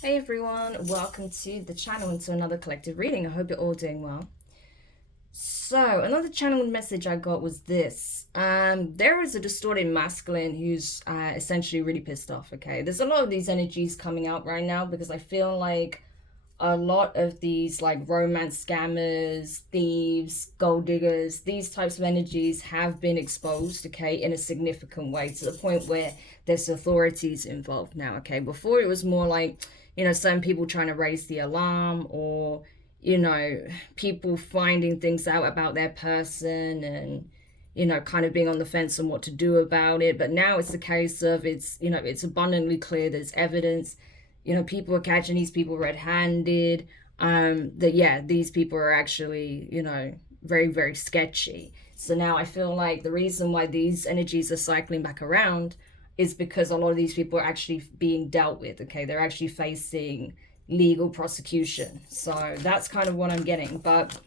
Hey everyone, welcome to the channel and to another collective reading. I hope you're all doing well. So, another channeled message I got was this. There is a distorted masculine who's essentially really pissed off, okay? There's a lot of these energies coming out right now because I feel like a lot of these like romance scammers, thieves, gold diggers, these types of energies have been exposed, okay, in a significant way to the point where there's authorities involved now, okay? Before it was more like, some people trying to raise the alarm or, people finding things out about their person and, kind of being on the fence on what to do about it. But now it's the case of it's abundantly clear, there's evidence, people are catching these people red-handed, that yeah, these people are actually, very, very sketchy. So now I feel like the reason why these energies are cycling back around is because a lot of these people are actually being dealt with, okay? They're actually facing legal prosecution. So that's kind of what I'm getting. But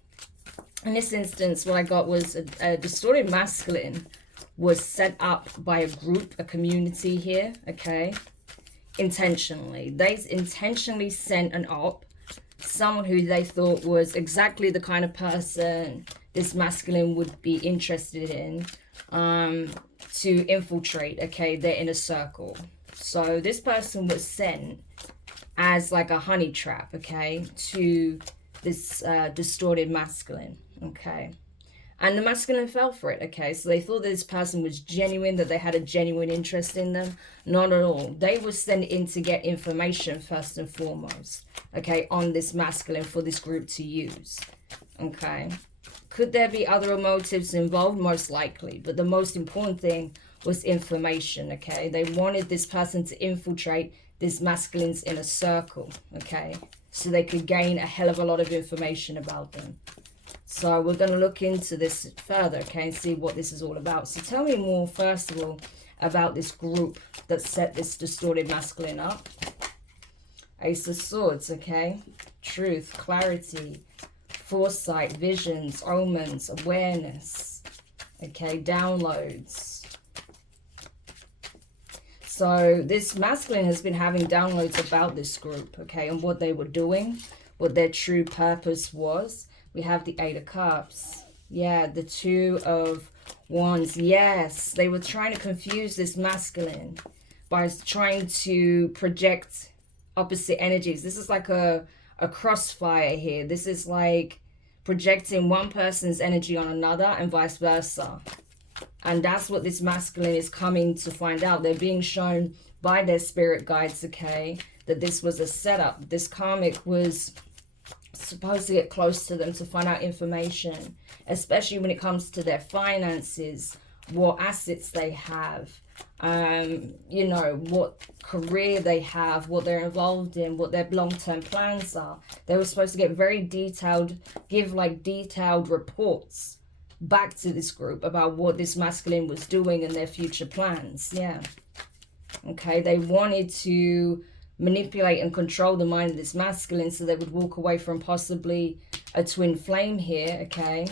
in this instance, what I got was a distorted masculine was set up by a group, a community here, okay? Intentionally. They intentionally sent an op, someone who they thought was exactly the kind of person this masculine would be interested in, to infiltrate, okay, their inner circle. So this person was sent as like a honey trap, okay, to this distorted masculine, okay. And the masculine fell for it, okay? So they thought this person was genuine, that they had a genuine interest in them. Not at all. They were sent in to get information first and foremost, okay, on this masculine for this group to use, okay? Could there be other motives involved? Most likely. But the most important thing was information, okay? They wanted this person to infiltrate this masculine's inner circle, okay? So they could gain a hell of a lot of information about them. So we're going to look into this further, okay, and see what this is all about. So tell me more, first of all, about this group that set this distorted masculine up. Ace of Swords, okay? Truth, clarity, foresight, visions, omens, awareness, okay? Downloads. So this masculine has been having downloads about this group, okay, and what they were doing, what their true purpose was. We have the Eight of Cups. Yeah, the Two of Wands. Yes, they were trying to confuse this masculine by trying to project opposite energies. This is like a crossfire here. This is like projecting one person's energy on another and vice versa. And that's what this masculine is coming to find out. They're being shown by their spirit guides, okay, that this was a setup. This karmic was supposed to get close to them to find out information, especially when it comes to their finances, what assets they have, what career they have, what they're involved in, what their long-term plans are. They were supposed to get very detailed, give like detailed reports back to this group about what this masculine was doing and their future plans. Yeah, okay, they wanted to manipulate and control the mind of this masculine so they would walk away from possibly a twin flame here, okay,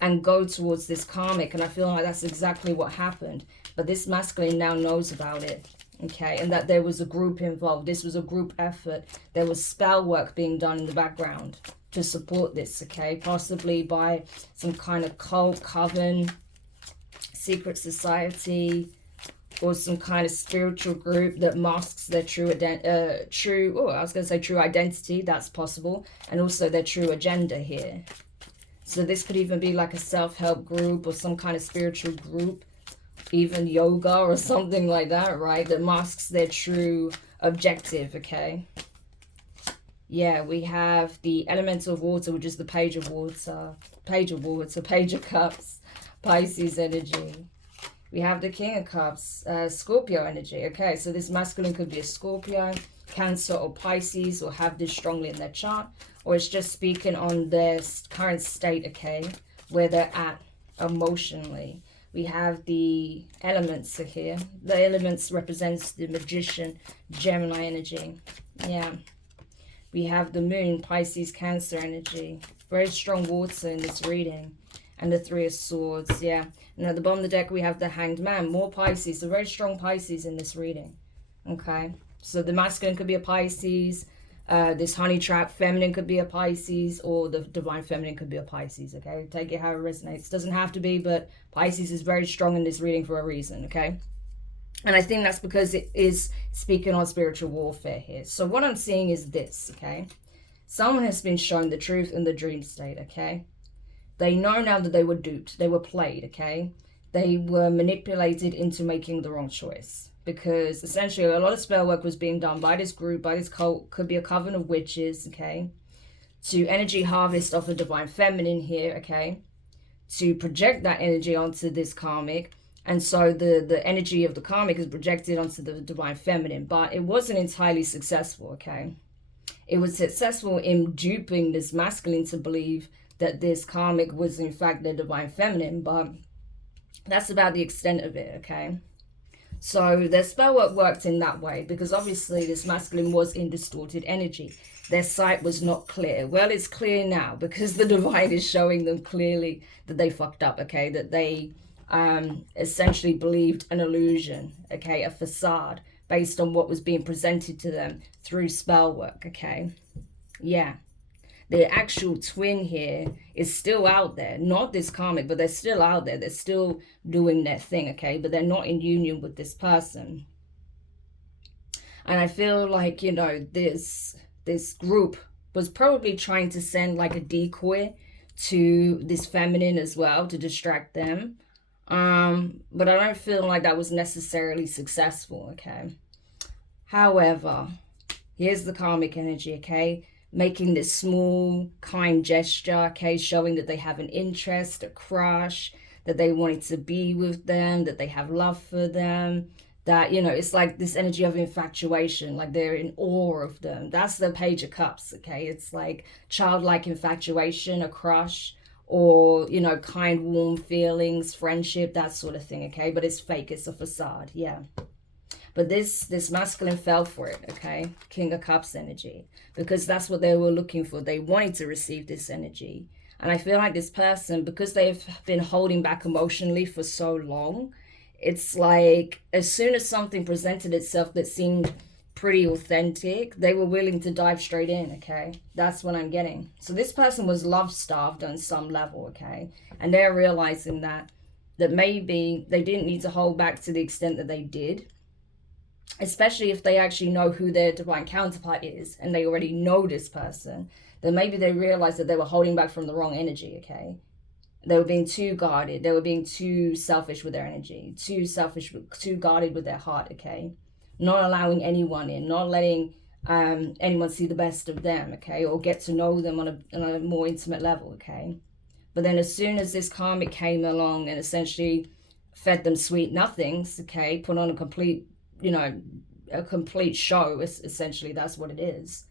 and go towards this karmic. And I feel like that's exactly what happened. But this masculine now knows about it, okay, and that there was a group involved. This was a group effort. There was spell work being done in the background to support this, okay, possibly by some kind of cult, coven, secret society, or some kind of spiritual group that masks their true identity. That's possible. And also their true agenda here. So this could even be like a self-help group or some kind of spiritual group, even yoga or something like that, right? That masks their true objective, okay? Yeah, we have the elemental of water, which is the page of water, page of cups, Pisces energy. We have the King of Cups, Scorpio energy. Okay, so this masculine could be a Scorpio, Cancer, or Pisces, or have this strongly in their chart. Or it's just speaking on their current state, okay, where they're at emotionally. We have the elements here. The elements represents the Magician, Gemini energy. Yeah. We have the Moon, Pisces, Cancer energy. Very strong water in this reading. And the Three of Swords, yeah. And at the bottom of the deck, we have the Hanged Man. More Pisces. So very strong Pisces in this reading. Okay. So the masculine could be a Pisces, this honey trap feminine could be a Pisces, or the divine feminine could be a Pisces, okay? Take it how it resonates. Doesn't have to be, but Pisces is very strong in this reading for a reason, okay? And I think that's because it is speaking on spiritual warfare here. So what I'm seeing is this, okay? Someone has been shown the truth in the dream state, okay? They know now that they were duped. They were played, okay? They were manipulated into making the wrong choice. Because essentially a lot of spell work was being done by this group, by this cult. Could be a coven of witches, okay? To energy harvest off the divine feminine here, okay? To project that energy onto this karmic. And so the energy of the karmic is projected onto the divine feminine. But it wasn't entirely successful, okay? It was successful in duping this masculine to believe that this karmic was in fact the divine feminine. But that's about the extent of it, okay? So their spell work worked in that way. Because obviously this masculine was in distorted energy. Their sight was not clear. Well, it's clear now. Because the divine is showing them clearly that they fucked up, okay? That they essentially believed an illusion, okay, a facade based on what was being presented to them through spell work, okay? Yeah, the actual twin here is still out there, not this karmic, but they're still out there, they're still doing their thing, okay, but they're not in union with this person. And I feel like, you know, this group was probably trying to send like a decoy to this feminine as well to distract them. But I don't feel like that was necessarily successful, okay? However, here's the karmic energy, okay? Making this small, kind gesture, okay? Showing that they have an interest, a crush, that they wanted to be with them, that they have love for them, that, you know, it's like this energy of infatuation, like they're in awe of them. That's the Page of Cups, okay? It's like childlike infatuation, a crush, or, you know, kind, warm feelings, friendship, that sort of thing, okay? But it's fake, it's a facade, yeah. But this masculine fell for it, okay? King of Cups energy, because that's what they were looking for. They wanted to receive this energy. And I feel like this person, because they've been holding back emotionally for so long, it's like as soon as something presented itself that seemed pretty authentic, they were willing to dive straight in, okay? That's what I'm getting. So this person was love starved on some level, okay? And they're realizing that maybe they didn't need to hold back to the extent that they did, especially if they actually know who their divine counterpart is and they already know this person. Then maybe they realized that they were holding back from the wrong energy, okay? They were being too guarded. They were being too selfish with their energy, too selfish, too guarded with their heart, okay? Not allowing anyone in, not letting anyone see the best of them, okay? Or get to know them on a more intimate level, okay? But then as soon as this karmic came along and essentially fed them sweet nothings, okay? Put on a complete, you know, a complete show, essentially, that's what it is.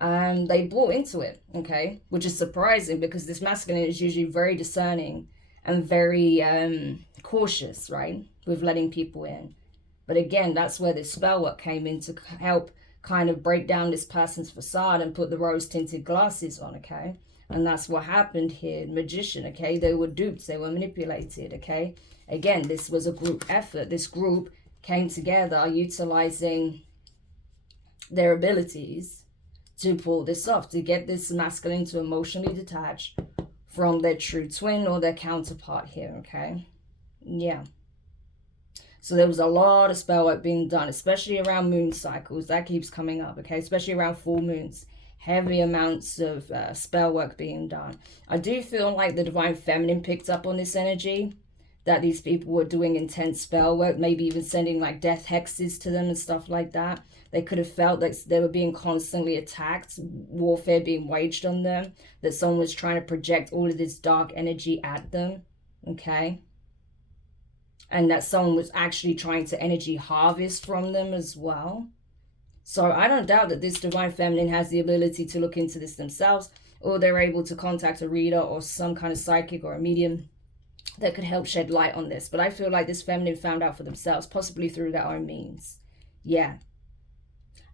They bought into it, okay? Which is surprising because this masculine is usually very discerning and very cautious, right? With letting people in. But again, that's where this spell work came in to help kind of break down this person's facade and put the rose-tinted glasses on, okay? And that's what happened here. Magician, okay? They were duped. They were manipulated, okay? Again, this was a group effort. This group came together utilizing their abilities to pull this off, to get this masculine to emotionally detach from their true twin or their counterpart here, okay? Yeah. So there was a lot of spell work being done, especially around moon cycles. That keeps coming up, okay? Especially around full moons. Heavy amounts of spell work being done. I do feel like the divine feminine picked up on this energy, that these people were doing intense spell work, maybe even sending like death hexes to them and stuff like that. They could have felt like they were being constantly attacked, warfare being waged on them, that someone was trying to project all of this dark energy at them, okay? And that someone was actually trying to energy harvest from them as well. So I don't doubt that this divine feminine has the ability to look into this themselves, or they're able to contact a reader or some kind of psychic or a medium that could help shed light on this. But I feel like this feminine found out for themselves, possibly through their own means. Yeah.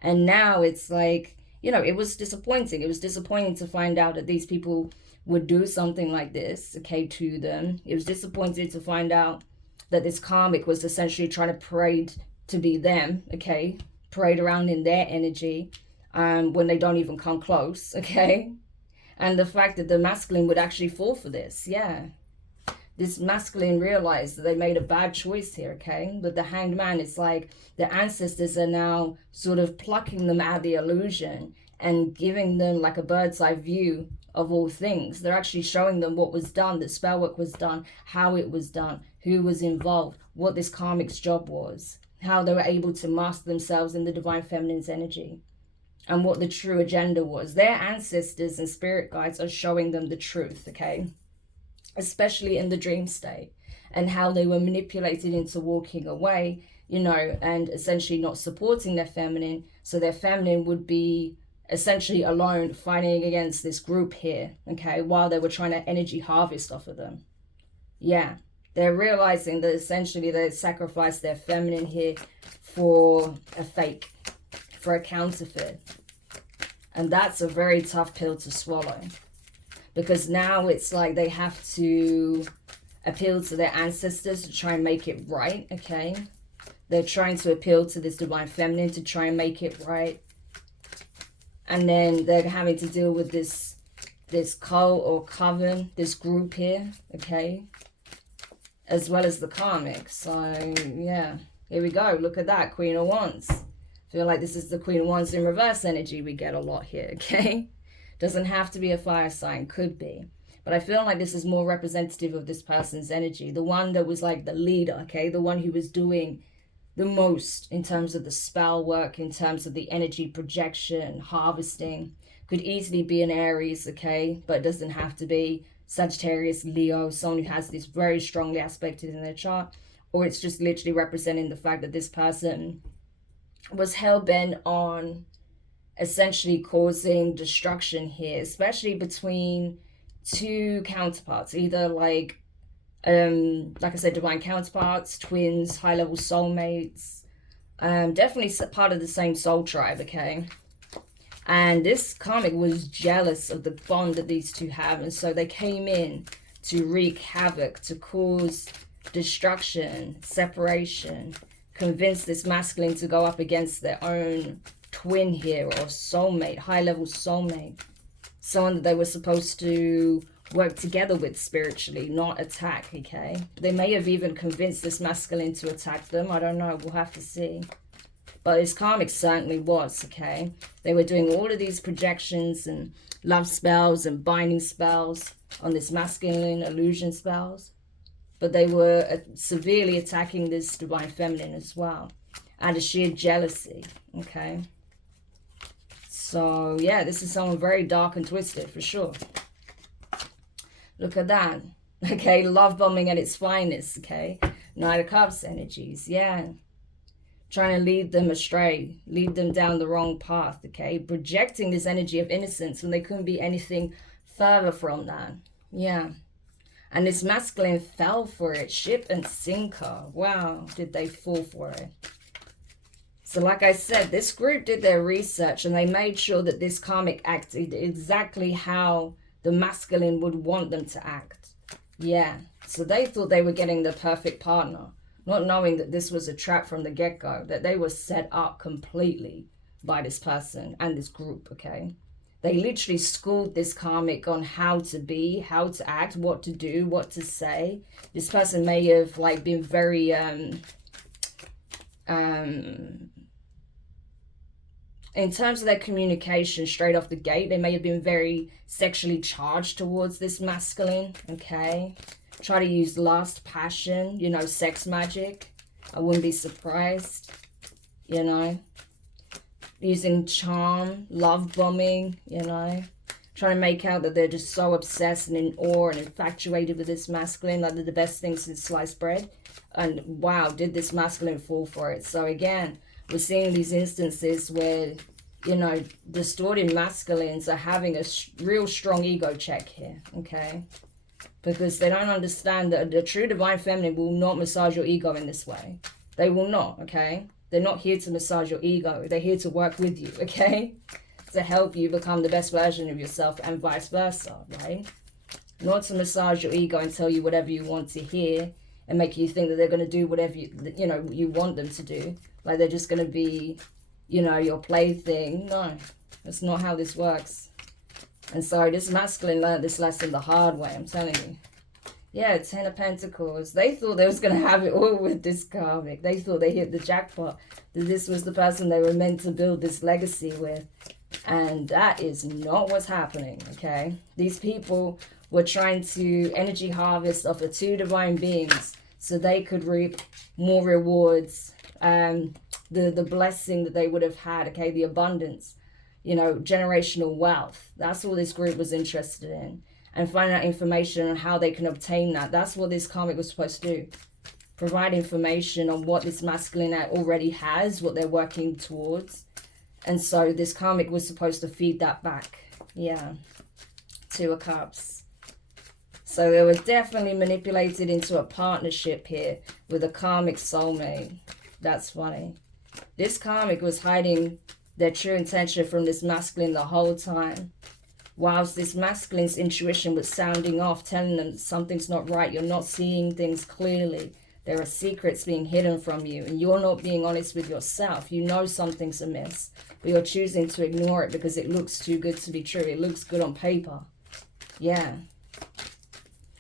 And now it's like, you know, it was disappointing. It was disappointing to find out that these people would do something like this, okay, to them. It was disappointing to find out that this karmic was essentially trying to parade to be them, okay, parade around in their energy when they don't even come close, okay? And the fact that the masculine would actually fall for this, yeah. This masculine realized that they made a bad choice here, okay? But the Hanged Man, it's like the ancestors are now sort of plucking them out of the illusion and giving them like a bird's eye view of all things. They're actually showing them what was done, that spell work was done, how it was done, who was involved, what this karmic's job was, how they were able to master themselves in the divine feminine's energy, and what the true agenda was. Their ancestors and spirit guides are showing them the truth, okay? Especially in the dream state, and how they were manipulated into walking away, you know, and essentially not supporting their feminine, so their feminine would be essentially alone fighting against this group here, okay, while they were trying to energy harvest off of them. Yeah, they're realizing that essentially they sacrificed their feminine here for a fake, for a counterfeit. And that's a very tough pill to swallow, because now it's like they have to appeal to their ancestors to try and make it right, okay? They're trying to appeal to this divine feminine to try and make it right. And then they're having to deal with this cult or coven, this group here, okay? As well as the karmic. So, yeah. Here we go. Look at that. Queen of Wands. I feel like this is the Queen of Wands in reverse energy we get a lot here, okay? Doesn't have to be a fire sign. Could be. But I feel like this is more representative of this person's energy. The one that was like the leader, okay? The one who was doing the most in terms of the spell work, in terms of the energy projection, harvesting. Could easily be an Aries, okay? But it doesn't have to be. Sagittarius, Leo, someone who has this very strongly aspected in their chart. Or it's just literally representing the fact that this person was hell-bent on essentially causing destruction here, especially between two counterparts, either like I said, divine counterparts, twins, high-level soulmates, definitely part of the same soul tribe, okay? And this karmic was jealous of the bond that these two have, and so they came in to wreak havoc, to cause destruction, separation, convince this masculine to go up against their own twin here, or soulmate, high-level soulmate, someone that they were supposed to work together with spiritually, not attack, okay? They may have even convinced this masculine to attack them. I don't know. We'll have to see. But this karmic certainly was, okay? They were doing all of these projections and love spells and binding spells on this masculine illusion spells. But they were severely attacking this divine feminine as well, out of sheer jealousy, okay? So, yeah, this is someone very dark and twisted, for sure. Look at that. Okay, love bombing at its finest, okay? Knight of Cups energies, yeah. Trying to lead them astray, lead them down the wrong path, okay? Projecting this energy of innocence when they couldn't be anything further from that, yeah. And this masculine fell for it, ship and sinker. Wow, did they fall for it. So like I said, this group did their research and they made sure that this karmic acted exactly how the masculine would want them to act. Yeah, so they thought they were getting the perfect partner, not knowing that this was a trap from the get-go, that they were set up completely by this person and this group, okay? They literally schooled this karmic on how to be, how to act, what to do, what to say. This person may have like been very in terms of their communication straight off the gate, they may have been very sexually charged towards this masculine, okay? Try to use lust, passion, you know, sex magic. I wouldn't be surprised, you know? Using charm, love bombing, you know? Trying to make out that they're just so obsessed and in awe and infatuated with this masculine, like they're the best thing since sliced bread. And wow, did this masculine fall for it? So again, we're seeing these instances where, you know, distorted masculines are having a real strong ego check here, okay? Because they don't understand that the true divine feminine will not massage your ego in this way. They will not, okay? They're not here to massage your ego. They're here to work with you, okay? To help you become the best version of yourself and vice versa, right? Not to massage your ego and tell you whatever you want to hear and make you think that they're going to do whatever you know, you want them to do. Like they're just going to be, you know, your plaything. No, that's not how this works. And so this masculine learned this lesson the hard way, I'm telling you. Yeah, 10 of Pentacles. They thought they was going to have it all with this karmic. They thought they hit the jackpot. That this was the person they were meant to build this legacy with. And that is not what's happening, okay? These people were trying to energy harvest off of 2 divine beings so they could reap more rewards. The blessing that they would have had, okay? The abundance, you know, generational wealth. That's all this group was interested in. And find out information on how they can obtain that. That's what this karmic was supposed to do. Provide information on what this masculine already has, what they're working towards. And so this karmic was supposed to feed that back. Yeah. 2 of Cups. So they were definitely manipulated into a partnership here with a karmic soulmate. That's funny. This karmic was hiding their true intention from this masculine the whole time. Whilst this masculine's intuition was sounding off, telling them something's not right, you're not seeing things clearly, there are secrets being hidden from you, and you're not being honest with yourself. You know something's amiss, but you're choosing to ignore it because it looks too good to be true. It looks good on paper. Yeah.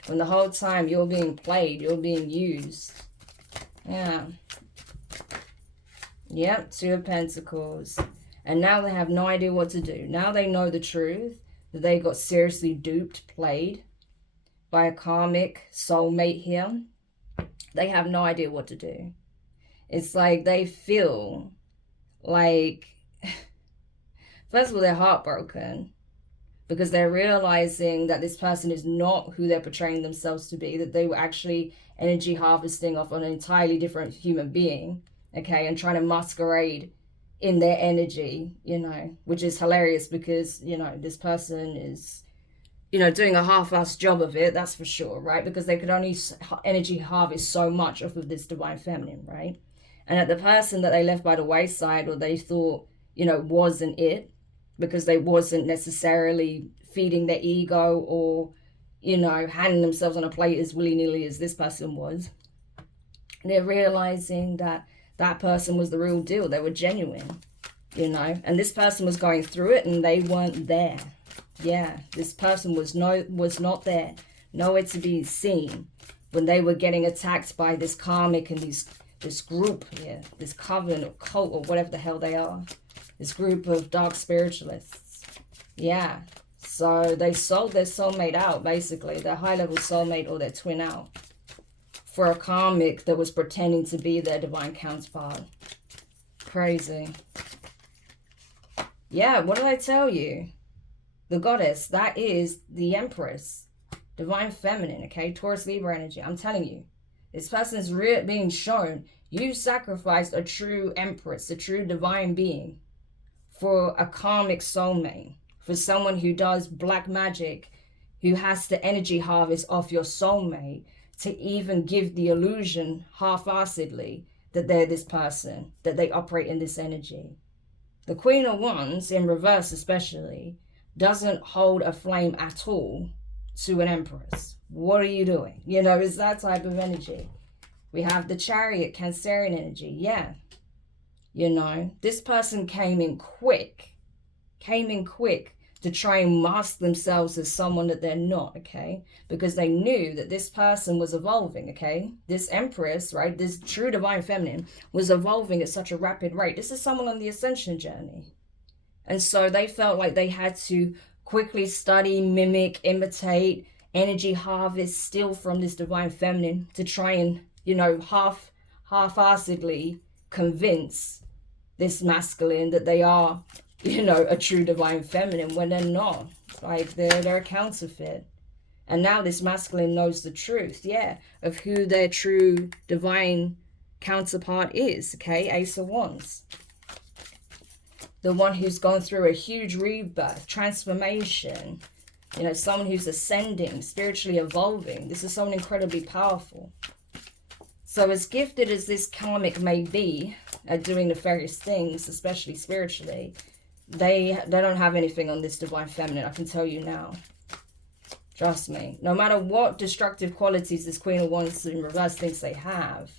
When the whole time you're being played, you're being used. Yeah. Yep, 2 of Pentacles. And now they have no idea what to do. Now they know the truth. That they got seriously duped, played by a karmic soulmate here. They have no idea what to do. It's like they feel like, first of all, they're heartbroken because they're realizing that this person is not who they're portraying themselves to be, that they were actually energy harvesting off an entirely different human being, okay, and trying to masquerade in their energy, you know, which is hilarious because, you know, this person is, you know, doing a half-assed job of it, that's for sure, right? Because they could only energy harvest so much off of this divine feminine, right? And at the person that they left by the wayside, or they thought, you know, wasn't it, because they wasn't necessarily feeding their ego or, you know, handing themselves on a plate as willy-nilly as this person was, they're realizing that that person was the real deal. They were genuine, you know, and this person was going through it and they weren't there. Yeah, this person was not there, nowhere to be seen when they were getting attacked by this karmic and this group here, this coven or cult or whatever the hell they are, this group of dark spiritualists. Yeah, so they sold their soulmate out, basically, their high-level soulmate or their twin out, for a karmic that was pretending to be their divine counterpart. Crazy. Yeah, what did I tell you? The goddess, that is the Empress. Divine feminine, okay? Taurus, Libra energy. I'm telling you. This person is being shown you sacrificed a true Empress, a true divine being for a karmic soulmate, for someone who does black magic, who has to energy harvest off your soulmate, to even give the illusion half-assedly that they're this person, that they operate in this energy. The Queen of Wands, in reverse especially, doesn't hold a flame at all to an Empress. What are you doing? You know, it's that type of energy. We have the Chariot, Cancerian energy. Yeah. You know, this person came in quick to try and mask themselves as someone that they're not, okay? Because they knew that this person was evolving, okay? This Empress, right, this true divine feminine was evolving at such a rapid rate. This is someone on the ascension journey. And so they felt like they had to quickly study, mimic, imitate, energy harvest, steal from this divine feminine to try and, you know, half-assedly convince this masculine that they are, you know, a true divine feminine when they're not. Like they're a counterfeit. And now this masculine knows the truth, yeah, of who their true divine counterpart is, okay? Ace of Wands. The one who's gone through a huge rebirth, transformation, you know, someone who's ascending, spiritually evolving. This is someone incredibly powerful. So as gifted as this karmic may be at doing nefarious things, especially spiritually, they don't have anything on this divine feminine, I can tell you now. Trust me. No matter what destructive qualities this Queen of Wands in reverse thinks they have,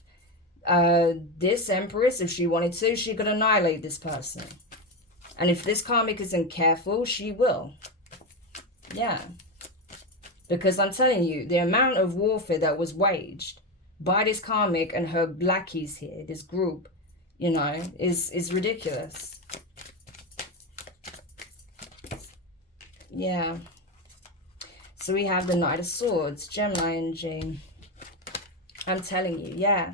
This Empress, if she wanted to, she could annihilate this person. And if this karmic isn't careful, she will. Yeah. Because I'm telling you, the amount of warfare that was waged by this karmic and her blackies here, this group, you know, is ridiculous. Yeah. So we have the Knight of Swords, Gemini energy. I'm telling you, yeah.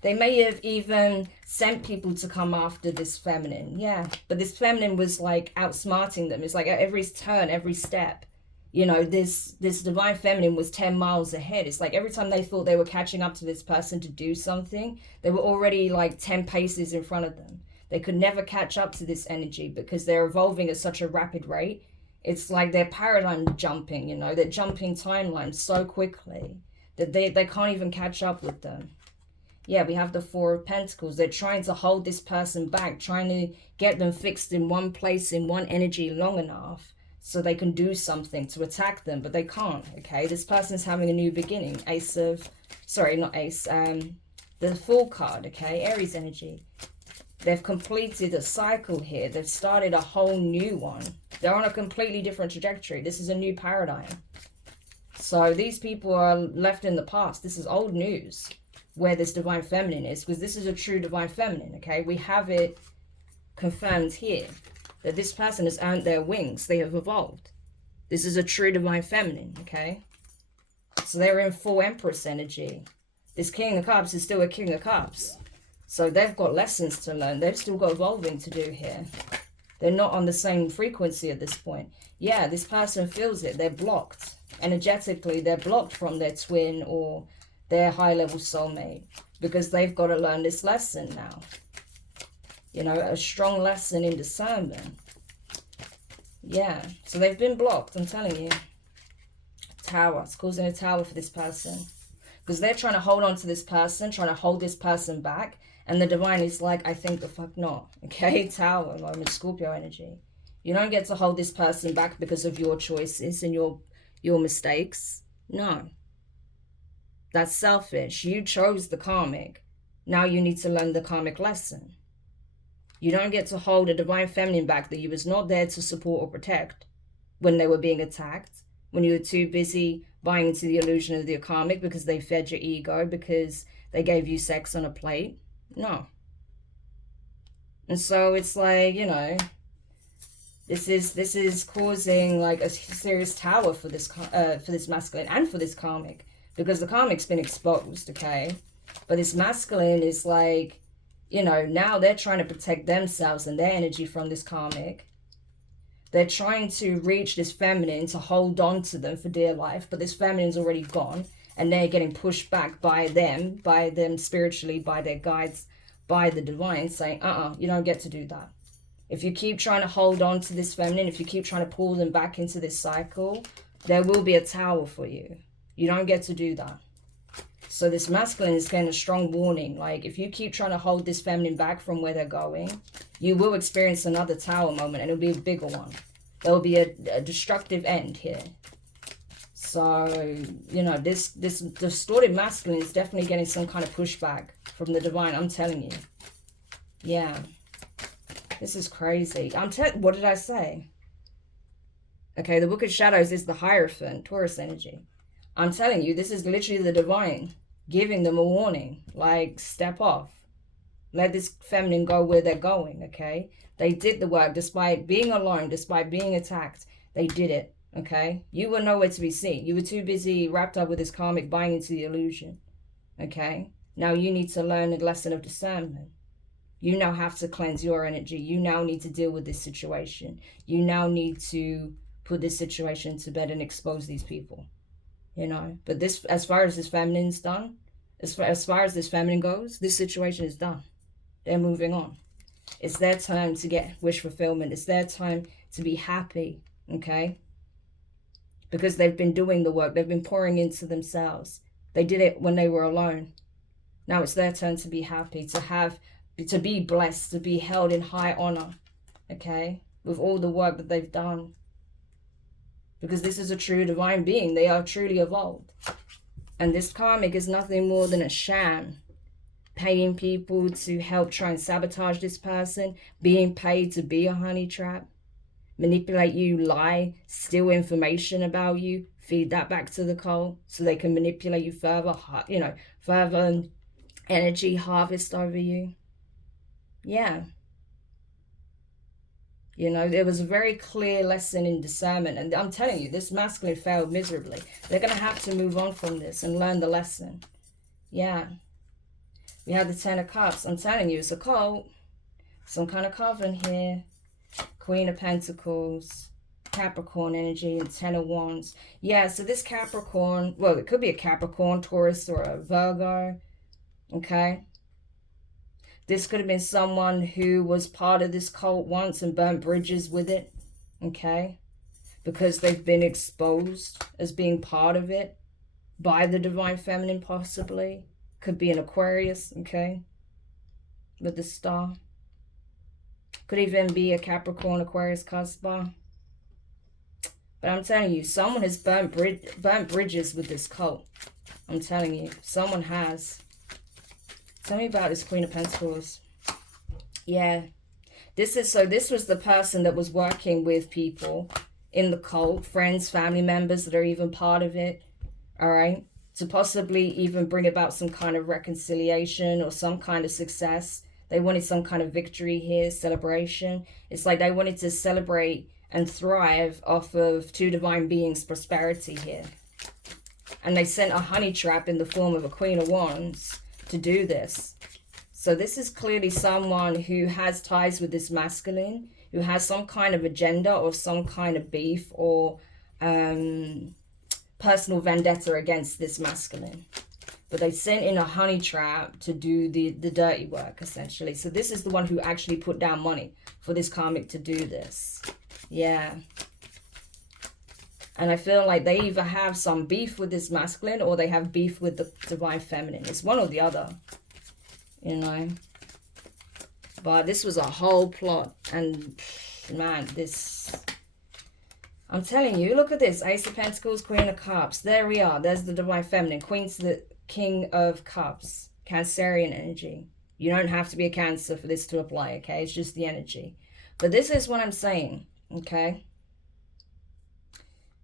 They may have even sent people to come after this feminine, yeah. But this feminine was like outsmarting them. It's like at every turn, every step, you know, this divine feminine was 10 miles ahead. It's like every time they thought they were catching up to this person to do something, they were already like 10 paces in front of them. They could never catch up to this energy because they're evolving at such a rapid rate. It's like they're paradigm jumping, you know, they're jumping timelines so quickly that they can't even catch up with them. Yeah, we have the Four of Pentacles. They're trying to hold this person back, trying to get them fixed in one place, in one energy long enough so they can do something to attack them, but they can't, okay? This person's having a new beginning. Ace of, sorry, not ace, the Fool card, okay? Aries energy. They've completed a cycle here. They've started a whole new one. They're on a completely different trajectory. This is a new paradigm. So these people are left in the past. This is old news where this divine feminine is, because this is a true divine feminine, okay? We have it confirmed here that this person has earned their wings. They have evolved. This is a true divine feminine, okay? So they're in full Empress energy. This King of Cups is still a King of Cups. So they've got lessons to learn. They've still got evolving to do here. They're not on the same frequency at this point. Yeah, this person feels it. They're blocked. Energetically, they're blocked from their twin or their high-level soulmate because they've got to learn this lesson now. You know, a strong lesson in discernment. Yeah, so they've been blocked, I'm telling you. Tower, it's causing a tower for this person. Because they're trying to hold on to this person, trying to hold this person back. And the divine is like, I think the fuck not. Okay, Tower, moment, Scorpio energy. You don't get to hold this person back because of your choices and your mistakes. No. That's selfish. You chose the karmic. Now you need to learn the karmic lesson. You don't get to hold a divine feminine back that you was not there to support or protect when they were being attacked, when you were too busy buying into the illusion of the karmic because they fed your ego, because they gave you sex on a plate. No. And so it's like, you know, this is causing like a serious tower for this masculine and for this karmic, because the karmic's been exposed, okay? But this masculine is like, you know, now they're trying to protect themselves and their energy from this karmic. They're trying to reach this feminine to hold on to them for dear life, but this feminine's already gone, and they're getting pushed back by them spiritually, by their guides, by the divine, saying, you don't get to do that. If you keep trying to hold on to this feminine, if you keep trying to pull them back into this cycle, there will be a tower for you. You don't get to do that. So this masculine is getting a strong warning. Like, if you keep trying to hold this feminine back from where they're going, you will experience another tower moment, and it'll be a bigger one. There will be a destructive end here. So, you know, this distorted masculine is definitely getting some kind of pushback from the divine. I'm telling you. Yeah. This is crazy. What did I say? Okay, the Book of Shadows is the Hierophant, Taurus energy. I'm telling you, this is literally the divine giving them a warning. Like, step off. Let this feminine go where they're going, okay? They did the work despite being alone, despite being attacked. They did it, okay? You were nowhere to be seen. You were too busy wrapped up with this karmic, buying into the illusion, okay? Now you need to learn the lesson of discernment. You now have to cleanse your energy. You now need to deal with this situation. You now need to put this situation to bed and expose these people. You know, but this, as far as this feminine's done, as far as this feminine goes, this situation is done. They're moving on. It's their time to get wish fulfillment. It's their time to be happy, okay? Because they've been doing the work. They've been pouring into themselves. They did it when they were alone. Now it's their turn to be happy, to be blessed, to be held in high honor, okay? With all the work that they've done. Because this is a true divine being. They are truly evolved. And this karmic is nothing more than a sham. paying people to help try and sabotage this person, being paid to be a honey trap, manipulate you, lie, steal information about you, feed that back to the cult so they can manipulate you further, you know, further energy harvest over you. Yeah. You know, there was a very clear lesson in discernment. And I'm telling you, this masculine failed miserably. They're going to have to move on from this and learn the lesson. Yeah. We have the Ten of Cups. I'm telling you, it's a cult. Some kind of coven here. Queen of Pentacles. Capricorn energy and Ten of Wands. Yeah, so this Capricorn, well, it could be a Capricorn, Taurus, or a Virgo. Okay. This could have been someone who was part of this cult once and burnt bridges with it, okay? Because they've been exposed as being part of it by the Divine Feminine, possibly. Could be an Aquarius, okay? With the star. Could even be a Capricorn, Aquarius cusp bar. But I'm telling you, someone has burnt bridges with this cult. I'm telling you, someone has. Tell me about this Queen of Pentacles. Yeah. This was the person that was working with people in the cult. Friends, family members that are even part of it. Alright. To possibly even bring about some kind of reconciliation or some kind of success. They wanted some kind of victory here, celebration. It's like they wanted to celebrate and thrive off of two divine beings' prosperity here. And they sent a honey trap in the form of a Queen of Wands to do this. So this is clearly someone who has ties with this masculine, who has some kind of agenda or some kind of beef or personal vendetta against this masculine. But they sent in a honey trap to do the dirty work, essentially. So this is the one who actually put down money for this karmic to do this. Yeah. And I feel like they either have some beef with this masculine or they have beef with the Divine Feminine. It's one or the other, you know. But this was a whole plot. And, man, this... I'm telling you, look at this. Ace of Pentacles, Queen of Cups. There we are. There's the Divine Feminine. Queen's the King of Cups. Cancerian energy. You don't have to be a Cancer for this to apply, okay? It's just the energy. But this is what I'm saying, okay?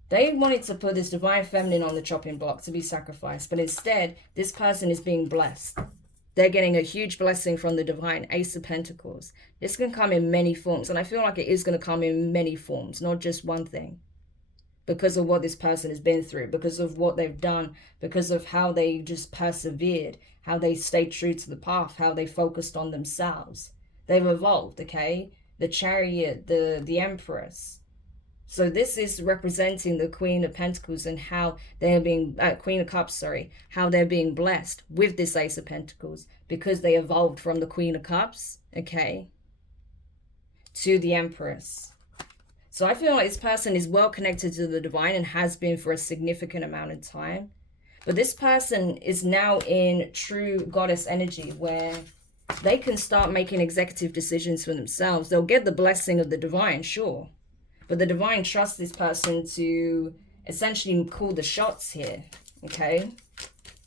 They wanted to put this Divine Feminine on the chopping block to be sacrificed. But instead, this person is being blessed. They're getting a huge blessing from the Divine. Ace of Pentacles. This can come in many forms. And I feel like it is going to come in many forms. Not just one thing. Because of what this person has been through. Because of what they've done. Because of how they just persevered. How they stayed true to the path. How they focused on themselves. They've evolved, okay? The Chariot. The Empress. So this is representing the Queen of Pentacles and how they're being, Queen of Cups, sorry, how they're being blessed with this Ace of Pentacles because they evolved from the Queen of Cups, okay, to the Empress. So I feel like this person is well connected to the Divine and has been for a significant amount of time. But this person is now in true goddess energy where they can start making executive decisions for themselves. They'll get the blessing of the Divine, sure. But the Divine trusts this person to essentially call the shots here, okay?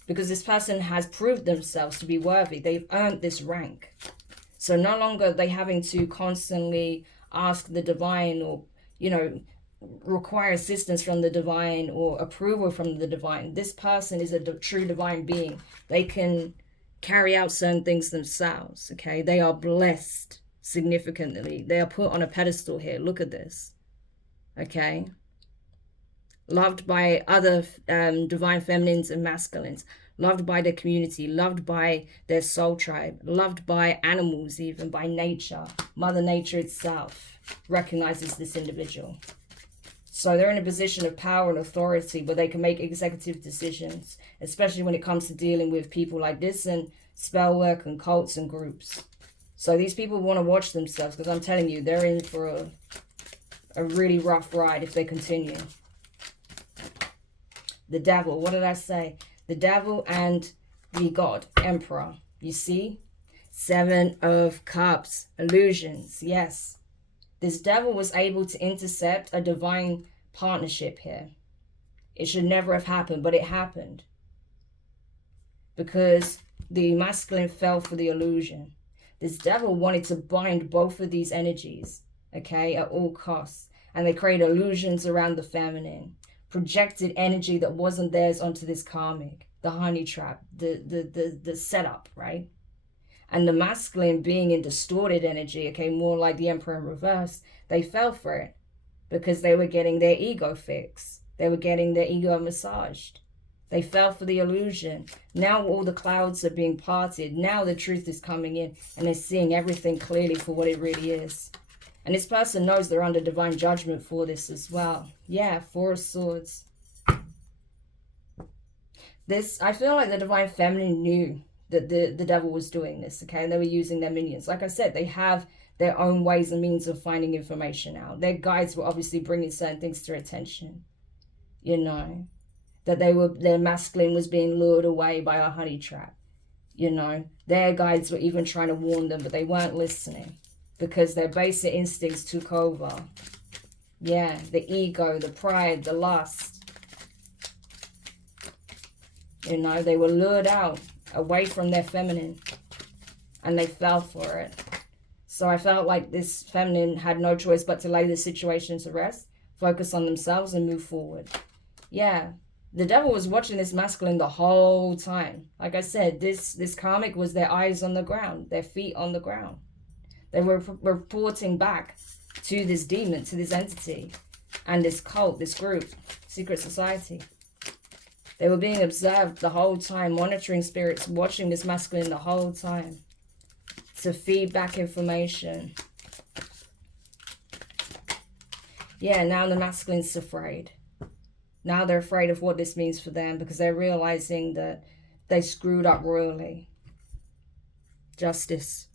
Because this person has proved themselves to be worthy. They've earned this rank. So no longer are they having to constantly ask the Divine or, you know, require assistance from the Divine or approval from the Divine. This person is a true Divine being. They can carry out certain things themselves, okay? They are blessed significantly. They are put on a pedestal here. Look at this. Okay, loved by other Divine Feminines and Masculines, loved by their community, loved by their soul tribe, loved by animals, even by nature. Mother Nature itself recognizes this individual. So they're in a position of power and authority where they can make executive decisions, especially when it comes to dealing with people like this and spell work and cults and groups. So these people want to watch themselves because I'm telling you, they're in for a really rough ride if they continue. The Devil, what did I say? The Devil and the God, Emperor. You see? Seven of Cups, illusions, yes. This Devil was able to intercept a divine partnership here. It should never have happened, but it happened. Because the masculine fell for the illusion. This devil wanted to bind both of these energies, okay, at all costs. And they create illusions around the feminine, projected energy that wasn't theirs onto this karmic, the honey trap, the setup, right? And the masculine being in distorted energy, okay, more like the Emperor in reverse, they fell for it because they were getting their ego fixed. They were getting their ego massaged. They fell for the illusion. Now all the clouds are being parted. Now the truth is coming in and they're seeing everything clearly for what it really is. And this person knows they're under divine judgment for this as well. Yeah, Four of Swords. This, I feel like the divine feminine knew that the devil was doing this, okay? And they were using their minions. Like I said, they have their own ways and means of finding information out. Their guides were obviously bringing certain things to their attention. You know, that their masculine was being lured away by a honey trap. You know, their guides were even trying to warn them, but they weren't listening because their basic instincts took over. Yeah, the ego, the pride, the lust. You know, they were lured out away from their feminine and they fell for it. So I felt like this feminine had no choice but to lay the situation to rest, focus on themselves and move forward. Yeah, the devil was watching this masculine the whole time. Like I said, this karmic was their eyes on the ground, their feet on the ground. They were reporting back to this demon, to this entity and this cult, this group, secret society. They were being observed the whole time, monitoring spirits, watching this masculine the whole time to feed back information. Yeah, now the masculine's afraid. Now they're afraid of what this means for them because they're realizing that they screwed up royally. Justice.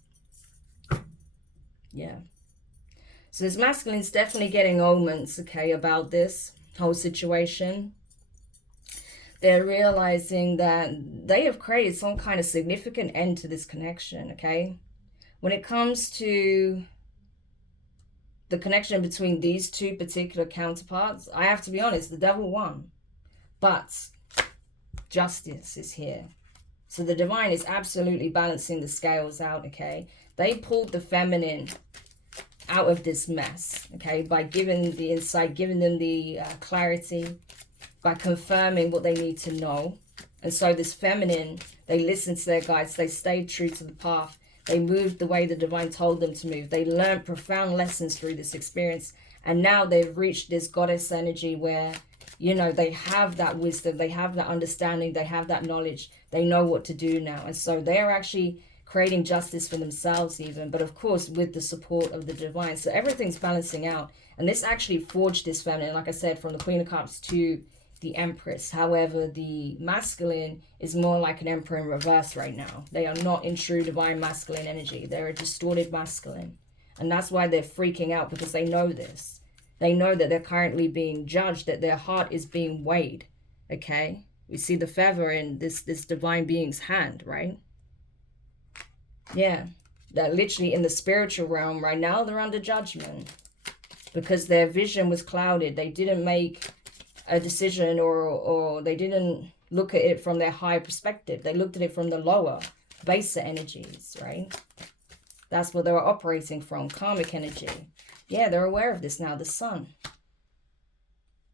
Yeah. So this masculine's definitely getting omens, okay, about this whole situation. They're realizing that they have created some kind of significant end to this connection, okay? When it comes to the connection between these two particular counterparts, I have to be honest, the devil won. But justice is here. So the divine is absolutely balancing the scales out, okay? They pulled the feminine out of this mess, okay? By giving the insight, giving them the clarity, by confirming what they need to know. And so this feminine, they listened to their guides, they stayed true to the path, they moved the way the divine told them to move, they learned profound lessons through this experience, and now they've reached this goddess energy where, you know, they have that wisdom, they have that understanding, they have that knowledge, they know what to do now. And so they're actually creating justice for themselves even, but of course with the support of the divine. So everything's balancing out, and this actually forged this feminine, like I said, from the Queen of Cups to the Empress. However, the masculine is more like an Emperor in reverse right now. They are not in true divine masculine energy. They're a distorted masculine. And that's why they're freaking out, because they know this. They know that they're currently being judged, that their heart is being weighed. Okay? We see the feather in this divine being's hand, right? Yeah. That literally in the spiritual realm right now, they're under judgment. Because their vision was clouded. They didn't make a decision, or they didn't look at it from their higher perspective. They looked at it from the lower, baser energies, right? That's what they were operating from, karmic energy. Yeah, they're aware of this now, the sun.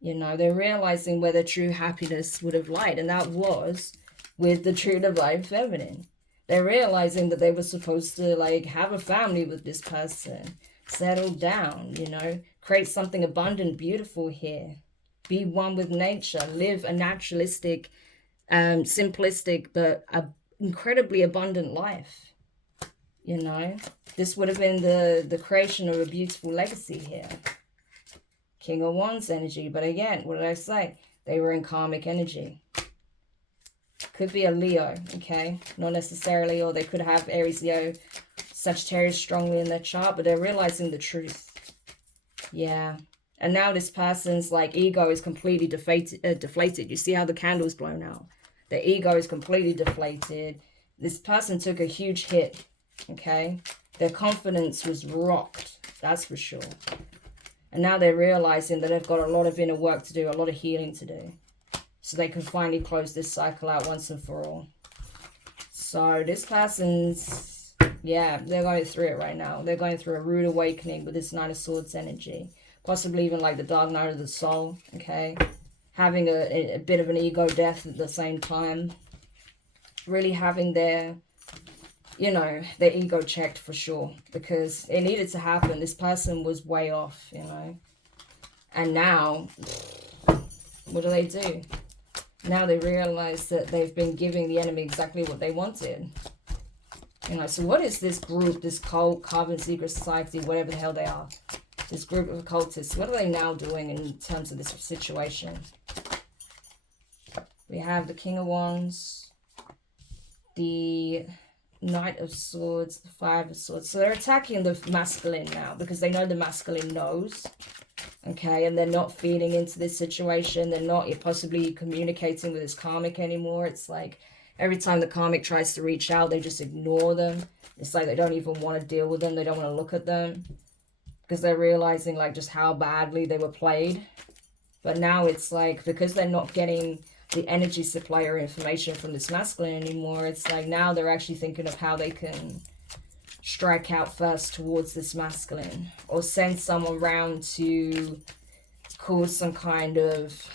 You know, they're realizing where their true happiness would have lied, and that was with the true divine feminine. They're realizing that they were supposed to, like, have a family with this person, settle down, you know, create something abundant, beautiful here. Be one with nature, live a naturalistic, simplistic, but incredibly abundant life. You know, this would have been the creation of a beautiful legacy here. King of Wands energy, but again, what did I say? They were in karmic energy. Could be a Leo, okay? Not necessarily, or they could have Aries, Leo, Sagittarius strongly in their chart, but they're realizing the truth. Yeah. And now this person's like ego is completely deflated. You see how the candle's blown out? Their ego is completely deflated. This person took a huge hit, okay? Their confidence was rocked, that's for sure. And now they're realizing that they've got a lot of inner work to do, a lot of healing to do. So they can finally close this cycle out once and for all. So this person's, yeah, they're going through it right now. They're going through a rude awakening with this Knight of Swords energy. Possibly even like the Dark Night of the Soul, okay? Having a bit of an ego death at the same time. Really having their, you know, their ego checked for sure. Because it needed to happen. This person was way off, you know. And now, what do? Now they realize that they've been giving the enemy exactly what they wanted. You know, so what is this group, this cult, Carbon Secret Society, whatever the hell they are? This group of occultists, what are they now doing in terms of this situation? We have the King of Wands, the Knight of Swords, the Five of Swords. So they're attacking the masculine now because they know the masculine knows. Okay, and they're not feeding into this situation. They're not possibly communicating with this karmic anymore. It's like every time the karmic tries to reach out, they just ignore them. It's like they don't even want to deal with them. They don't want to look at them because they're realizing like just how badly they were played. But now it's like because they're not getting the energy supply or information from this masculine anymore, it's like now they're actually thinking of how they can strike out first towards this masculine or send someone around to cause some kind of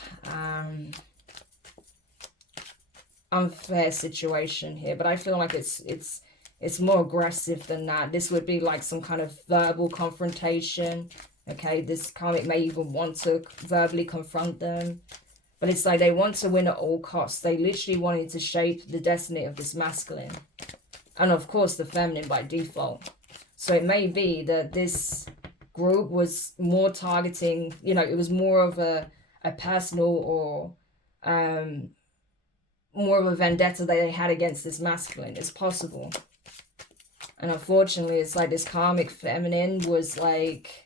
unfair situation here. But I feel like it's more aggressive than that. This would be like some kind of verbal confrontation. Okay, this karmic may even want to verbally confront them, but it's like they want to win at all costs. They literally wanted to shape the destiny of this masculine. And of course, the feminine by default. So it may be that this group was more targeting, you know, it was more of a personal or more of a vendetta that they had against this masculine. It's possible. And unfortunately, it's like this karmic feminine was like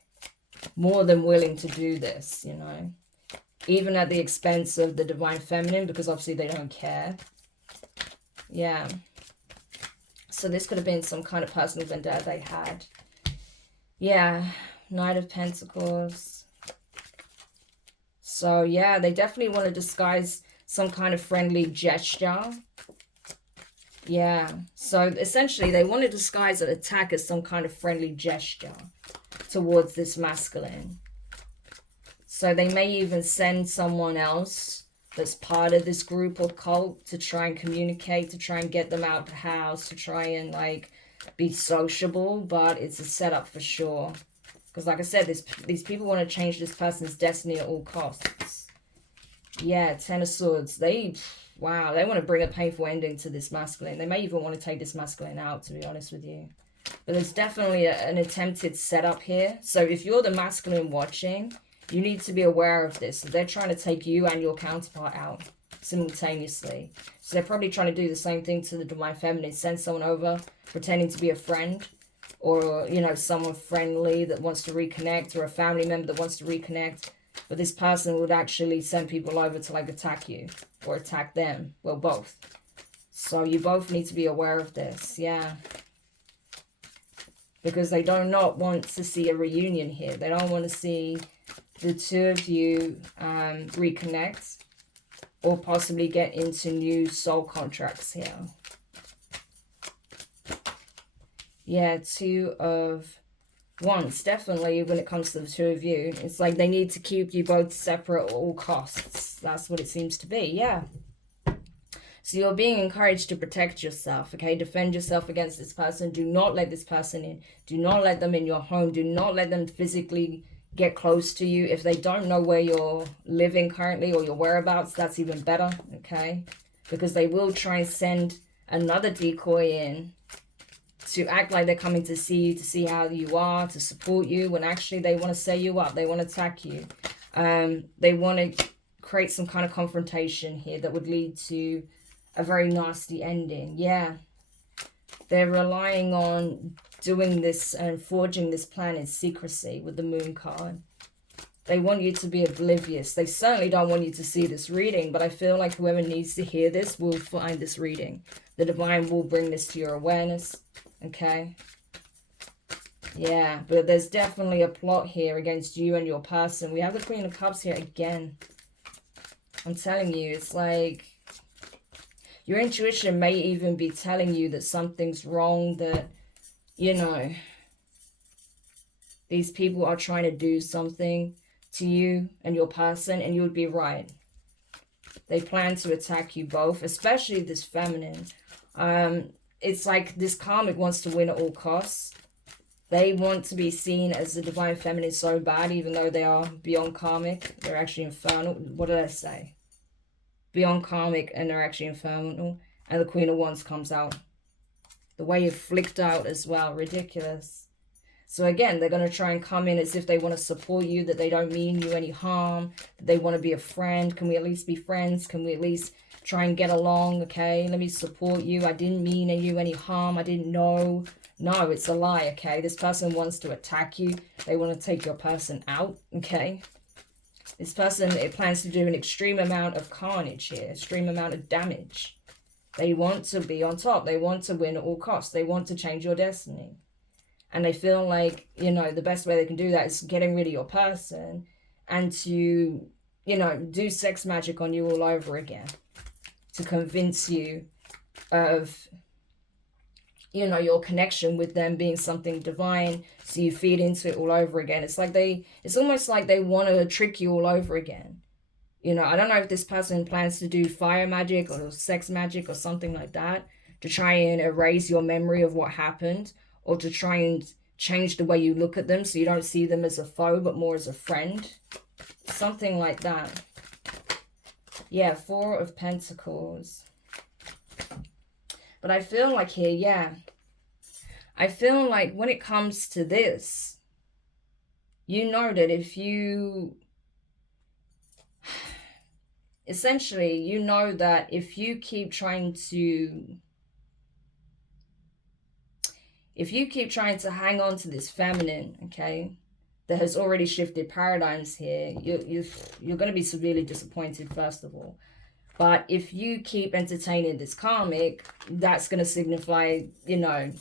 more than willing to do this, you know. Even at the expense of the divine feminine, because obviously they don't care. Yeah. So this could have been some kind of personal vendetta they had. Yeah, Knight of Pentacles. So yeah, they definitely want to disguise some kind of friendly gesture. Yeah, so essentially they want to disguise an attack as some kind of friendly gesture towards this masculine. So they may even send someone else that's part of this group or cult to try and communicate, to try and get them out of the house, to try and like be sociable, but it's a setup for sure. Because like I said, these people want to change this person's destiny at all costs. Yeah, Ten of Swords. Wow, they want to bring a painful ending to this masculine. They may even want to take this masculine out, to be honest with you. But there's definitely an attempted setup here. So if you're the masculine watching, you need to be aware of this. They're trying to take you and your counterpart out simultaneously. So they're probably trying to do the same thing to the divine feminine. Send someone over pretending to be a friend, or, you know, someone friendly that wants to reconnect, or a family member that wants to reconnect. But this person would actually send people over to like attack you or attack them. Well, both. So you both need to be aware of this. Yeah. Because they do not want to see a reunion here. They don't want to see the two of you reconnect or possibly get into new soul contracts here. Yeah, Two of Wands. Definitely when it comes to the two of you, it's like they need to keep you both separate at all costs. That's what it seems to be. Yeah. So you're being encouraged to protect yourself, okay? Defend yourself against this person. Do not let this person in. Do not let them in your home. Do not let them physically get close to you. If they don't know where you're living currently or your whereabouts, that's even better, okay? Because they will try and send another decoy in to act like they're coming to see you, to see how you are, to support you, when actually they want to set you up. They want to attack you. They want to create some kind of confrontation here that would lead to a very nasty ending. Yeah. They're relying on doing this and forging this plan in secrecy with the Moon card. They want you to be oblivious. They certainly don't want you to see this reading, but I feel like whoever needs to hear this will find this reading. The divine will bring this to your awareness, okay? Yeah, but there's definitely a plot here against you and your person. We have the Queen of Cups here again. I'm telling you, it's like Your intuition may even be telling you that something's wrong, that, you know, these people are trying to do something to you and your person, and you would be right. They plan to attack you both, especially this feminine. It's like this karmic wants to win at all costs. They want to be seen as the divine feminine so bad, even though they are beyond karmic. They're actually infernal. What did I say? Beyond karmic, and they're actually infernal. And the Queen of Wands comes out. The way you're flicked out as well. Ridiculous. So again, they're going to try and come in as if they want to support you, that they don't mean you any harm, that they want to be a friend. Can we at least be friends? Can we at least try and get along? Okay, let me support you. I didn't mean you any harm. I didn't know. No, it's a lie, okay? This person wants to attack you. They want to take your person out, okay? This person, it plans to do an extreme amount of carnage here, extreme amount of damage. They want to be on top. They want to win at all costs. They want to change your destiny. And they feel like, you know, the best way they can do that is getting rid of your person and to, you know, do sex magic on you all over again. To convince you of, you know, your connection with them being something divine, so you feed into it all over again. It's almost like they want to trick you all over again. You know, I don't know if this person plans to do fire magic or sex magic or something like that to try and erase your memory of what happened, or to try and change the way you look at them so you don't see them as a foe but more as a friend. Something like that. Yeah, Four of Pentacles. But I feel like here, yeah, I feel like when it comes to this, you know that if you, essentially, you know that if you keep trying to, hang on to this feminine, okay, that has already shifted paradigms here, you're going to be severely disappointed, first of all. But if you keep entertaining this karmic, that's going to signify, you know,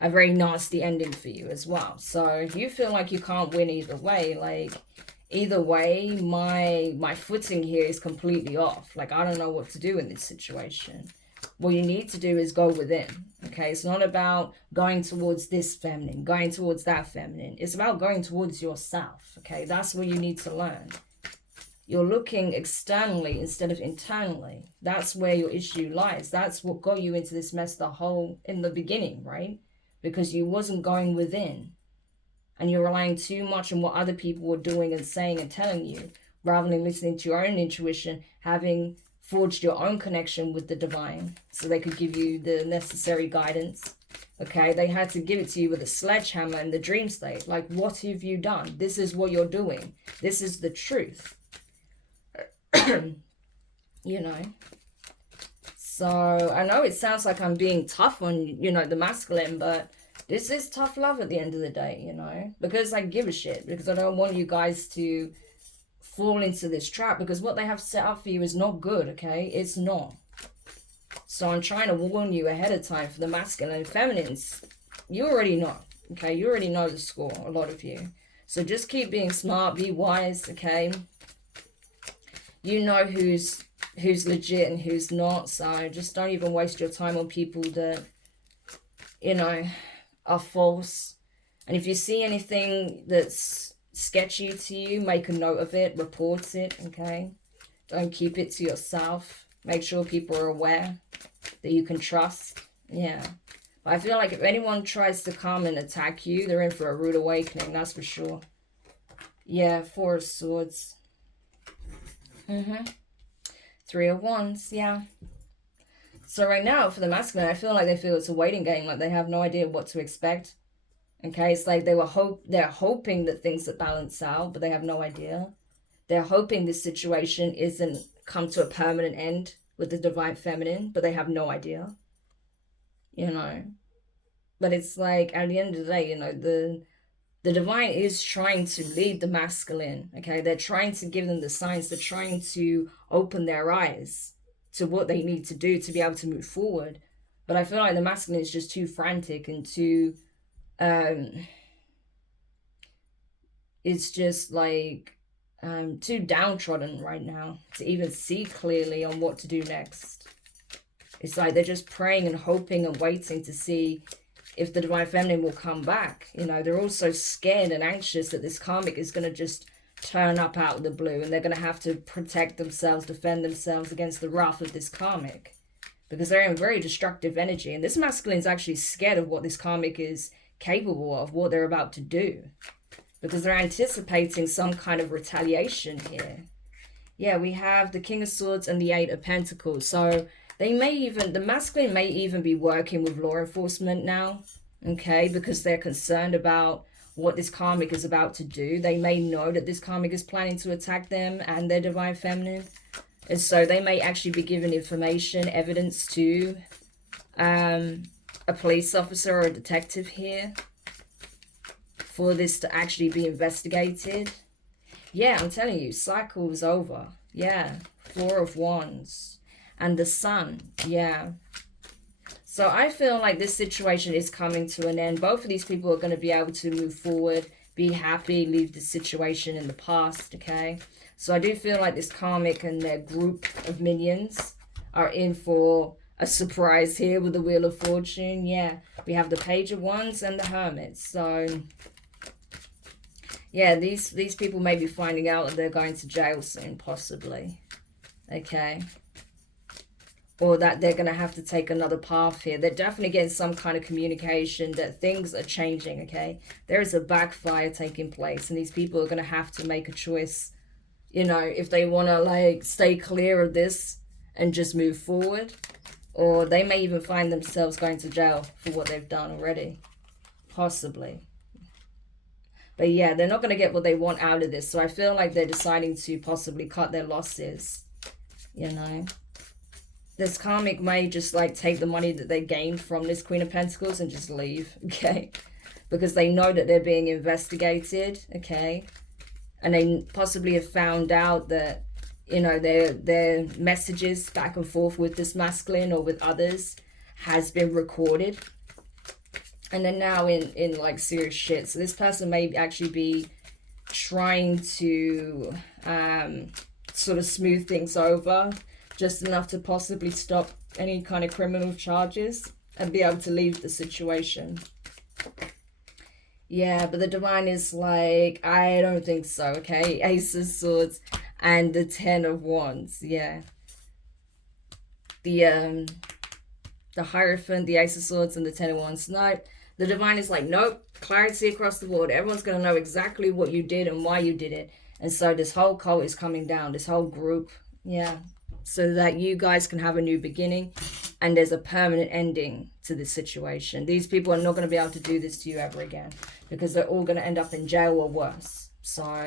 a very nasty ending for you as well. So if you feel like you can't win either way, like, either way, my footing here is completely off. Like, I don't know what to do in this situation. What you need to do is go within, okay? It's not about going towards this feminine, going towards that feminine. It's about going towards yourself, okay? That's what you need to learn. You're looking externally instead of internally. That's where your issue lies. That's what got you into this mess in the beginning, right? Because you wasn't going within. And you're relying too much on what other people were doing and saying and telling you, rather than listening to your own intuition, having forged your own connection with the divine so they could give you the necessary guidance. Okay, they had to give it to you with a sledgehammer in the dream state. Like, what have you done? This is what you're doing. This is the truth. You know, so I know it sounds like I'm being tough on, you know, the masculine, but this is tough love at the end of the day, you know, because I give a shit, because I don't want you guys to fall into this trap, because what they have set up for you is not good, okay? It's not. So I'm trying to warn you ahead of time for the masculine and feminines. You already know, okay? You already know the score, a lot of you. So just keep being smart, be wise, okay? You know who's legit and who's not, so just don't even waste your time on people that, you know, are false. And if you see anything that's sketchy to you, make a note of it, report it, okay? Don't keep it to yourself. Make sure people are aware that you can trust. Yeah. But I feel like if anyone tries to come and attack you, they're in for a rude awakening, that's for sure. Yeah, Four of Swords. Three of Wands, yeah. So right now, for the masculine, I feel like they feel it's a waiting game, like they have no idea what to expect. Okay, it's like they're hoping that things will balance out, but they have no idea. They're hoping this situation isn't come to a permanent end with the divine feminine, but they have no idea. You know. But it's like, at the end of the day, you know, the divine is trying to lead the masculine, okay? They're trying to give them the signs. They're trying to open their eyes to what they need to do to be able to move forward. But I feel like the masculine is just too frantic and too, it's just like too downtrodden right now to even see clearly on what to do next. It's like they're just praying and hoping and waiting to see if the Divine Feminine will come back. You know, they're also scared and anxious that this karmic is going to just turn up out of the blue, and they're going to have to protect themselves, defend themselves against the wrath of this karmic, because they're in very destructive energy. And this masculine is actually scared of what this karmic is capable of, what they're about to do, because they're anticipating some kind of retaliation here. Yeah, we have the King of Swords and the Eight of Pentacles. So they may even, the masculine may even be working with law enforcement now, okay, because they're concerned about what this karmic is about to do. They may know that this karmic is planning to attack them and their Divine Feminine. And so they may actually be giving information, evidence to a police officer or a detective here for this to actually be investigated. Yeah, I'm telling you, cycle is over. Yeah, Four of Wands and the Sun. Yeah. So I feel like this situation is coming to an end. Both of these people are going to be able to move forward, be happy, leave the situation in the past, okay? So I do feel like this karmic and their group of minions are in for a surprise here with the Wheel of Fortune. Yeah, we have the Page of Wands and the Hermit. So yeah, these people may be finding out that they're going to jail soon, possibly. Okay. Or that they're going to have to take another path here. They're definitely getting some kind of communication that things are changing, okay? There is a backfire taking place, and these people are going to have to make a choice, you know, if they want to, like, stay clear of this and just move forward. Or they may even find themselves going to jail for what they've done already. Possibly. But yeah, they're not going to get what they want out of this. So I feel like they're deciding to possibly cut their losses, you know. This karmic may just like take the money that they gained from this Queen of Pentacles and just leave, okay? Because they know that they're being investigated, okay? And they possibly have found out that, you know, their messages back and forth with this masculine or with others has been recorded. And they're now in like serious shit. So this person may actually be trying to sort of smooth things over, just enough to possibly stop any kind of criminal charges and be able to leave the situation. Yeah, but the Divine is like, I don't think so, okay? Ace of Swords and the Ten of Wands, yeah. The Hierophant, the Ace of Swords, and the Ten of Wands. No, the Divine is like, nope, clarity across the board. Everyone's going to know exactly what you did and why you did it. And so this whole cult is coming down, this whole group, yeah. So that you guys can have a new beginning and there's a permanent ending to this situation. These people are not going to be able to do this to you ever again because they're all going to end up in jail or worse. So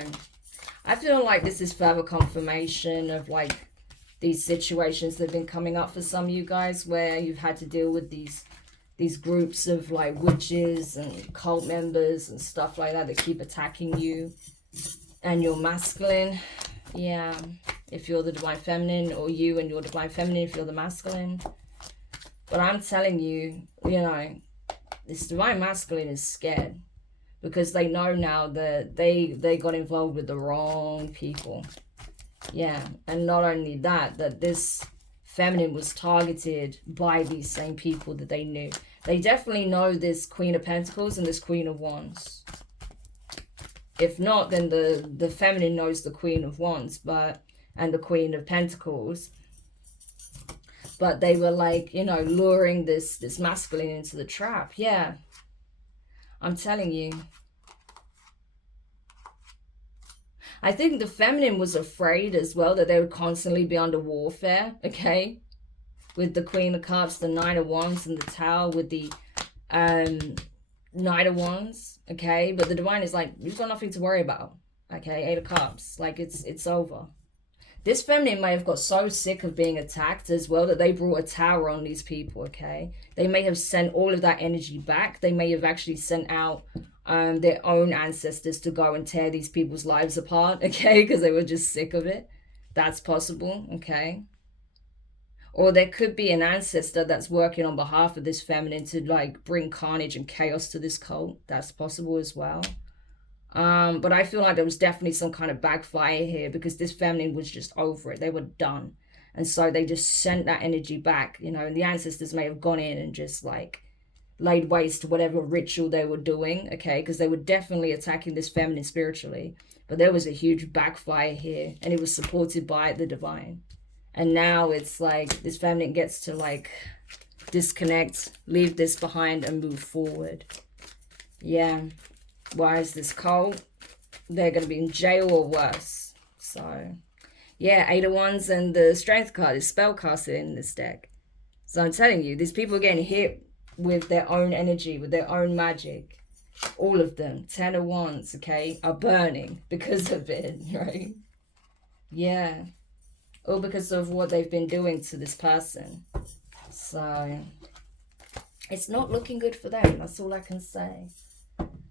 I feel like this is further confirmation of like these situations that have been coming up for some of you guys where you've had to deal with these groups of like witches and cult members and stuff like that keep attacking you and your masculine. Yeah, if you're the Divine Feminine, or you and your Divine Feminine if you're the masculine. But I'm telling you, you know, this Divine Masculine is scared because they know now that they got involved with the wrong people. Yeah, and not only that this Feminine was targeted by these same people that they knew. They definitely know this Queen of Pentacles and this Queen of Wands. If not, then the Feminine knows the Queen of Wands, and the Queen of Pentacles. But they were like, you know, luring this masculine into the trap. Yeah. I'm telling you. I think the Feminine was afraid as well that they would constantly be under warfare, okay? With the Queen of Cups, the Nine of Wands, and the Tower with the Knight of Wands, okay? But the Divine is like, you've got nothing to worry about, okay? Eight of Cups, like it's over. This Feminine may have got so sick of being attacked as well that they brought a tower on these people, okay? They may have sent all of that energy back. They may have actually sent out their own ancestors to go and tear these people's lives apart, okay? Because they were just sick of it. That's possible, okay? Or there could be an ancestor that's working on behalf of this Feminine to like bring carnage and chaos to this cult. That's possible as well. But I feel like there was definitely some kind of backfire here because this Feminine was just over it. They were done. And so they just sent that energy back, you know, and the ancestors may have gone in and just like laid waste to whatever ritual they were doing, okay, because they were definitely attacking this feminine spiritually. But there was a huge backfire here, and it was supported by the divine. And now it's like this feminine gets to like disconnect, leave this behind, and move forward. Yeah. Why is this cold? They're going to be in jail or worse. So, yeah, 8 of Wands and the Strength card is spellcasted in this deck. So I'm telling you, these people are getting hit with their own energy, with their own magic. All of them, 10 of Wands, okay, are burning because of it, right? Yeah. All because of what they've been doing to this person. So, it's not looking good for them. That's all I can say.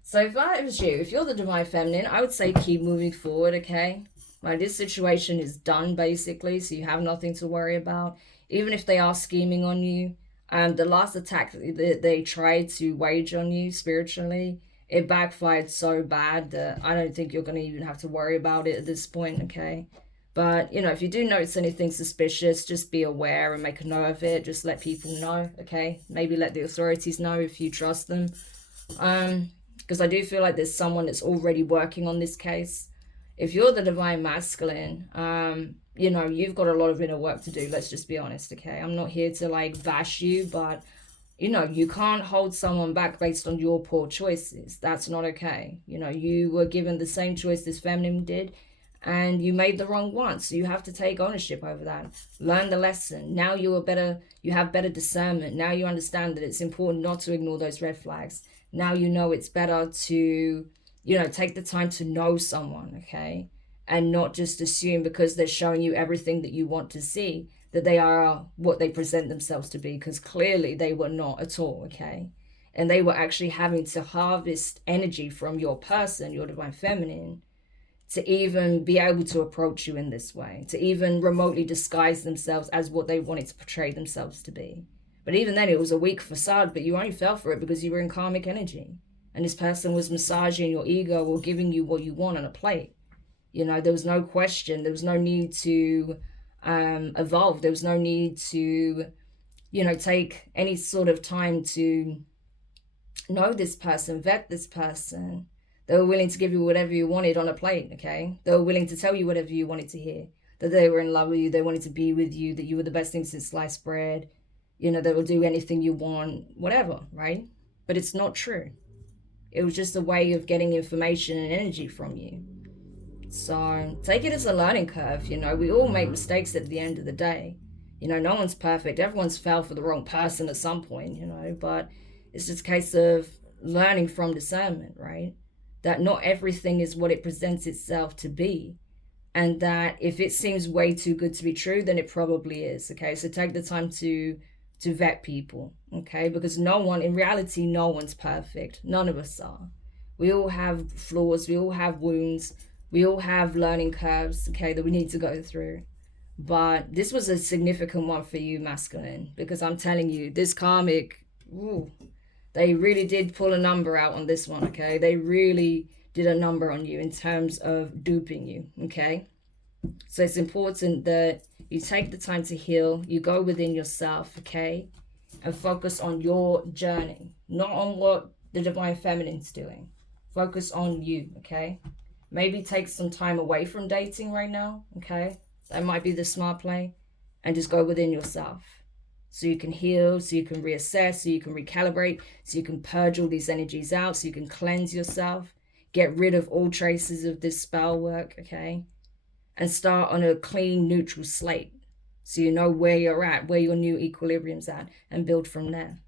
So if I was you, if you're the Divine Feminine, I would say keep moving forward, okay? Like, this situation is done, basically, so you have nothing to worry about. Even if they are scheming on you, the last attack that they tried to wage on you spiritually, it backfired so bad that I don't think you're going to even have to worry about it at this point, okay? But, you know, if you do notice anything suspicious, just be aware and make a note of it. Just let people know, okay? Maybe let the authorities know if you trust them. Because I do feel like there's someone that's already working on this case. If you're the Divine Masculine, you know, you've got a lot of inner work to do. Let's just be honest, okay? I'm not here to, like, bash you, but, you know, you can't hold someone back based on your poor choices. That's not okay. You know, you were given the same choice this feminine did, and you made the wrong one. So you have to take ownership over that. Learn the lesson. Now you have better discernment. Now you understand that it's important not to ignore those red flags. Now you know it's better to, you know, take the time to know someone, okay? And not just assume because they're showing you everything that you want to see that they are what they present themselves to be, because clearly they were not at all, okay? And they were actually having to harvest energy from your person, your Divine Feminine, to even be able to approach you in this way, to even remotely disguise themselves as what they wanted to portray themselves to be. But even then, it was a weak facade, but you only fell for it because you were in karmic energy. And this person was massaging your ego or giving you what you want on a plate. You know, there was no question. There was no need to evolve. There was no need to, you know, take any sort of time to know this person, vet this person. They were willing to give you whatever you wanted on a plate, okay? They were willing to tell you whatever you wanted to hear. That they were in love with you, they wanted to be with you, that you were the best thing since sliced bread. You know, they will do anything you want, whatever, right? But it's not true. It was just a way of getting information and energy from you. So take it as a learning curve, you know. We all make mistakes at the end of the day. You know, no one's perfect. Everyone's fell for the wrong person at some point, you know. But it's just a case of learning from discernment, right? That not everything is what it presents itself to be. And that if it seems way too good to be true, then it probably is, okay? So take the time to vet people, okay? Because no one, in reality, no one's perfect. None of us are. We all have flaws. We all have wounds. We all have learning curves, okay, that we need to go through. But this was a significant one for you, masculine, because I'm telling you, this karmic, ooh, they really did pull a number out on this one, okay? They really did a number on you in terms of duping you, okay? So it's important that you take the time to heal, you go within yourself, okay? And focus on your journey, not on what the Divine Feminine's doing. Focus on you, okay? Maybe take some time away from dating right now, okay? That might be the smart play. And just go within yourself. So you can heal, so you can reassess, so you can recalibrate, so you can purge all these energies out, so you can cleanse yourself, get rid of all traces of this spell work, okay? And start on a clean, neutral slate. So you know where you're at, where your new equilibrium's at, and build from there.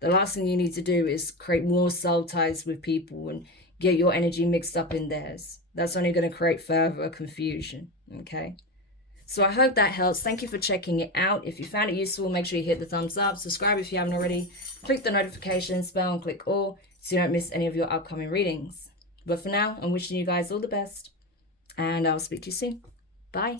The last thing you need to do is create more soul ties with people and get your energy mixed up in theirs. That's only going to create further confusion, okay? So I hope that helps. Thank you for checking it out. If you found it useful, make sure you hit the thumbs up. Subscribe if you haven't already. Click the notifications bell and click all so you don't miss any of your upcoming readings. But for now, I'm wishing you guys all the best. And I'll speak to you soon. Bye.